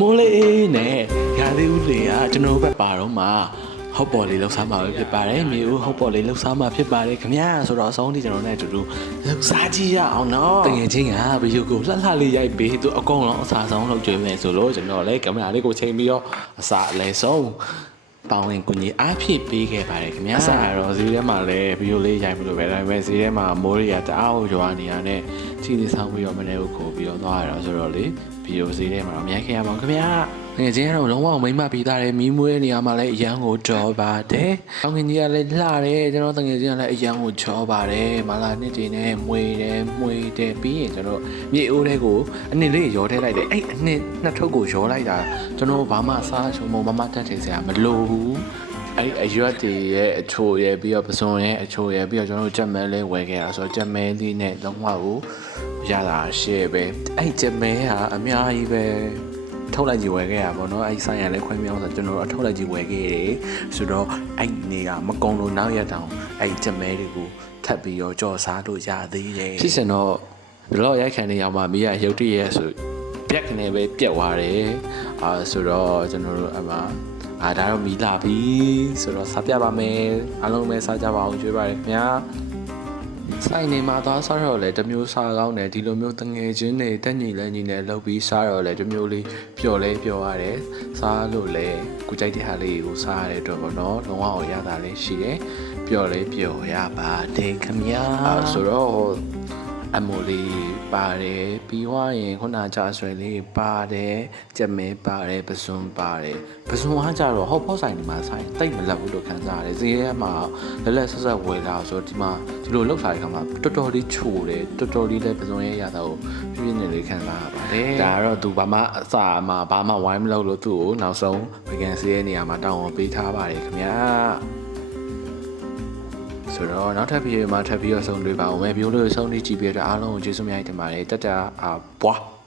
မိုးလေးနဲ့ရာသီဥလေကကျွန်တော်တို့ဘက်ပါတော့မှာဟုတ်ပေါ်လေးလှူစားမှာပဲဖြစ်ပါတယ်မြေဦးဟုတ်ပေါ်လေးလှူစားမှာဖြစ်ပါတယ်ခင်ဗျာဆိုတော့အဆုံးထိကျွန်တော်နဲ့အတူတူလှူစားကြည့်ရအောင်နော်တကယ်ချင်းကဗီဒီယိုကိုလှလှလေးရိုက်ပေးသူအကုန်လုံးအစားဆုံးလုပ်ကြွေးမယ်ဆိုလို့ကျွန်တော်လည်းကင်မရာလေးကိုချိန်ပြီးတော့အစားအလဲဆုံး ပေါဝင်ကိုကြီးအားဖြည့်ပေးခဲ့ပါတယ်ခင်ဗျာအစားတော့ဈေးထဲမှာလည်းဗီဒီယိုလေးရိုက်မလို့ပဲဒါပေမဲ့ဈေးထဲမှာမိုးရီကတအားကိုရွာနေရတဲ့ချီနေဆောင်ပြီးတော့မနေ့ကကိုပြီးတော့သွားရတော့ဆိုတော့လေဗီဒီယိုဈေးထဲမှာတော့အများကြီးရပါအောင်ခင်ဗျာ ငယ်ချင်းကတော့လုံးဝမိမ့်မပြီးသားတယ်မီးမွေးနေရာမှာလည်းအရန်ကိုကြောပါတယ်။အောင်ငင်ကြီးကလည်းလှတယ်ကျွန်တော်တငယ်ချင်းကလည်းအရန်ကိုကြောပါတယ်။မာလာနှစ်တွေနဲ့မွေတယ်မွေတယ်ပြီးရင်ကျွန်တော်မြေအိုးထဲကိုအနစ်လေးရောထည့်လိုက်တယ်အဲ့အနစ်နှစ်ထုပ်ကိုရောလိုက်တာကျွန်တော်ဘာမှစားချုံမမမတက်ထည့်စရာမလိုဘူး။အဲ့အရွက်တွေရဲ့အချိုရဲ့ပြီးတော့ပစွန်ရဲ့အချိုရဲ့ပြီးတော့ကျွန်တော်တို့ကြက်မဲလေးဝယ်ခဲ့တာဆိုတော့ကြက်မဲလေးနဲ့လုံးဝကိုရတာရှယ်ပဲအဲ့ကြက်မဲကအများကြီးပဲ ထုတ်လိုက်ကြည့်ဝယ်ခဲ့ရပါတော့အဲ့ဆိုင်ရလဲခွင့်မြောင်းဆိုကျွန်တော်တို့အထုတ်လိုက်ကြည့်ဝယ်ခဲ့တယ်ဆိုတော့အဲ့နေကမကုံလို့နောက်ရက်တောင်အဲ့ကြက်မဲတွေကိုထပ်ပြီးတော့ကြော်စားလို့ရသေးတယ်ဖြစ်စင်တော့ဘလော့ရိုက်ခံနေအောင်မှမိရရုတ်တရက်ဆိုပြက်ကနေပဲပြက်သွားတယ်အာဆိုတော့ကျွန်တော်တို့အမှအာဒါတော့မီလာပြီဆိုတော့စားပြပါမယ်အားလုံးပဲစားကြပါအောင်ကြွေးပါတယ်ခင်ဗျာ ဆိုင်နေမှာသွားစားတော့လေတစ်မျိုးစားကောင်းတယ်ဒီလိုမျိုးတငယ်ချင်းတွေတက်ညီလဲညီလဲလှုပ်ပြီးစားတော့လေတစ်မျိုးလေးပျော်လဲပျော်ရတယ်စားလို့လေကိုကြိုက်တဲ့ဟာလေးကိုစားရတဲ့အတွက်ပေါ့နော်လုံးဝကိုရတာလေးရှိတယ်ပျော်လဲပျော်ရပါတယ်ခင်ဗျာဆိုတော့ အမိုလီပါတယ်ပြီးွားရင်ခုနကြာဆွဲလေးပါတယ်ကြက်မဲပါတယ်ပစွန်ပါတယ်ပစွန်ကကြတော့ဟောက်ဖောက်ဆိုင်ဒီမှာဆိုင်တိတ်မလက်ဘူးလို့ခံစားရတယ်ဈေးထဲမှာလက်လက်ဆက်ဆက်ဝယ်လာဆိုတော့ဒီမှာဒီလိုလောက်လာတဲ့ခါမှာတော်တော်လေးချိုတယ်တော်တော်လေးလည်းပစွန်ရဲ့ရတာကိုပြည့်ပြည့်နေလေးခံစားရပါတယ်ဒါကတော့သူဘာမှအစာမှဘာမှဝိုင်းမလုပ်လို့သူ့ကိုနောက်ဆုံးဗီဂန်စီရဲ့နေရာမှာတောင်းဝန်ပေးထားပါတယ်ခင်ဗျာ ဆိုတော့နောက်ထပ်ဗီဒီယိုမှာထပ်ပြီးတော့ဆုံတွေ့ပါဦးမယ်ဗီဒီယိုလေးကိုဆုံးဖြတ်ကြည့်ပြတဲ့အားလုံးကိုကျေးဇူးများတင်ပါတယ်တက်တာအာဘွား